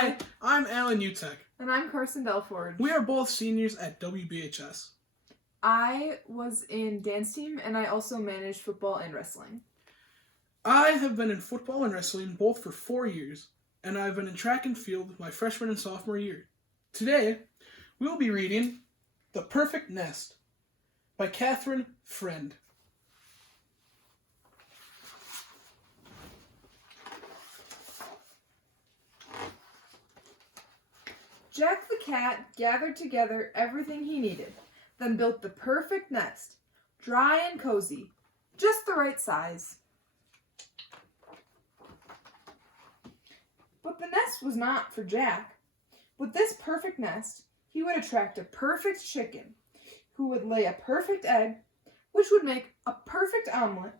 Hi, I'm Alan Utek. And I'm Karsyn Delford. We are both seniors at WBHS. I was in dance team and I also managed football and wrestling. I have been in football and wrestling both for 4 years, and I've been in track and field my freshman and sophomore year. Today, we will be reading The Perfect Nest by Catherine Friend. Jack the cat gathered together everything he needed, then built the perfect nest, dry and cozy, just the right size. But the nest was not for Jack. With this perfect nest, he would attract a perfect chicken, who would lay a perfect egg, which would make a perfect omelet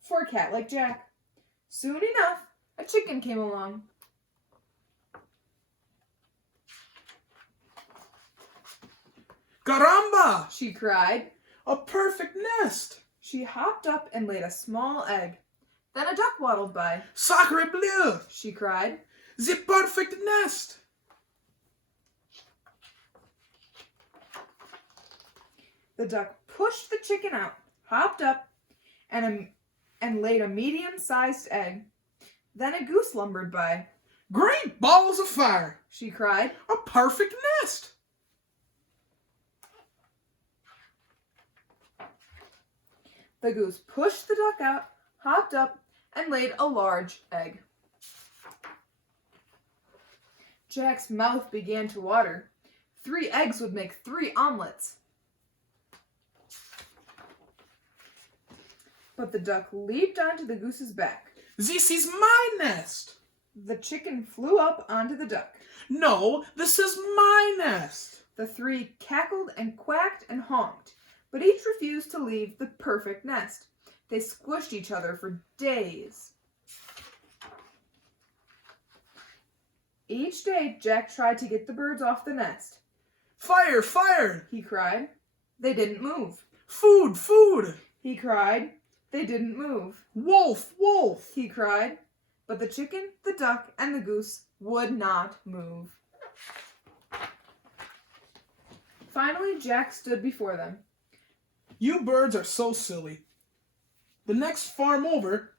for a cat like Jack. Soon enough, a chicken came along. Caramba! She cried. A perfect nest! She hopped up and laid a small egg. Then a duck waddled by. Sacre bleu! She cried. The perfect nest! The duck pushed the chicken out, hopped up, and laid a medium-sized egg. Then a goose lumbered by. Great balls of fire! She cried. A perfect nest! The goose pushed the duck out, hopped up, and laid a large egg. Jack's mouth began to water. 3 eggs would make 3 omelets. But the duck leaped onto the goose's back. This is my nest! The chicken flew up onto the duck. No, this is my nest! The 3 cackled and quacked and honked, but each refused to leave the perfect nest. They squished each other for days. Each day, Jack tried to get the birds off the nest. Fire, fire! He cried. They didn't move. Food, food! He cried. They didn't move. Wolf, wolf! He cried. But the chicken, the duck, and the goose would not move. Finally, Jack stood before them. You birds are so silly. The next farm over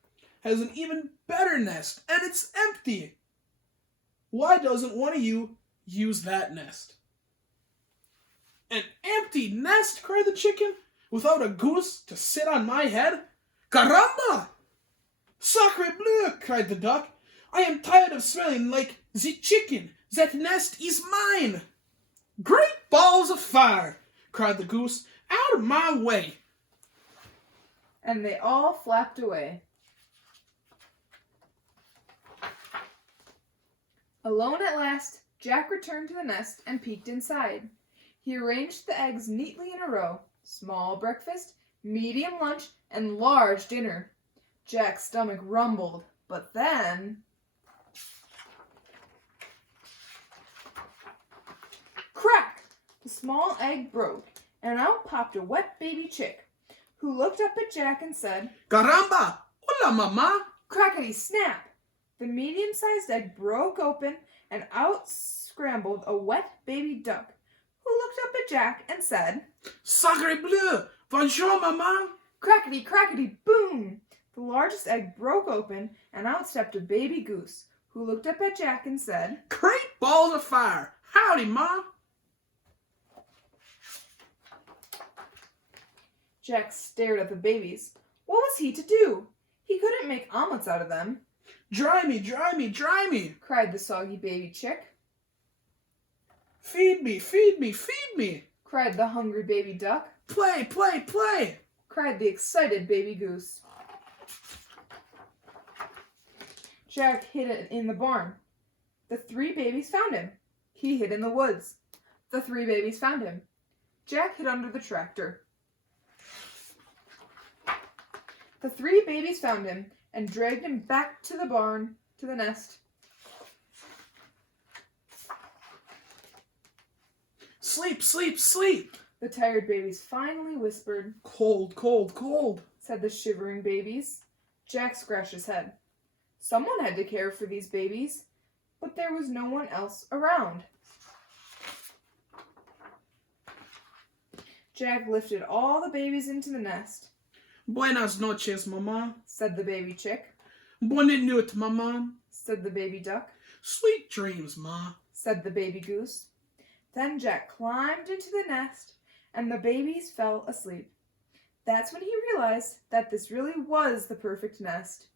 has an even better nest, and it's empty. Why doesn't one of you use that nest? An empty nest, cried the chicken, without a goose to sit on my head? Caramba! Sacre bleu, cried the duck. I am tired of smelling like the chicken. That nest is mine. Great balls of fire, cried the goose. Out of my way. And they all flapped away. Alone at last, Jack returned to the nest and peeked inside. He arranged the eggs neatly in a row. Small breakfast, medium lunch, and large dinner. Jack's stomach rumbled, but then... Crack! The small egg broke, and out popped a wet baby chick, who looked up at Jack and said, Caramba! Hola, mama! Crackety snap! The medium-sized egg broke open, and out scrambled a wet baby duck, who looked up at Jack and said, Sacre bleu! Bonjour, mama! Crackety, crackety, boom! The largest egg broke open, and out stepped a baby goose, who looked up at Jack and said, Great balls of fire! Howdy, ma! Jack stared at the babies. What was he to do? He couldn't make omelets out of them. Dry me, dry me, dry me! Cried the soggy baby chick. Feed me, feed me, feed me! Cried the hungry baby duck. Play, play, play! Cried the excited baby goose. Jack hid it in the barn. The 3 babies found him. He hid in the woods. The 3 babies found him. Jack hid under the tractor. The 3 babies found him and dragged him back to the barn, to the nest. Sleep, sleep, sleep! The tired babies finally whispered. Cold, cold, cold! Said the shivering babies. Jack scratched his head. Someone had to care for these babies. but there was no one else around. Jack lifted all the babies into the nest, Buenas noches, mamá. said the baby chick. Bonne nuit, mamá. Said the baby duck. Sweet dreams, ma. Said the baby goose. Then Jack climbed into the nest, and the babies fell asleep. That's when he realized that this really was the perfect nest.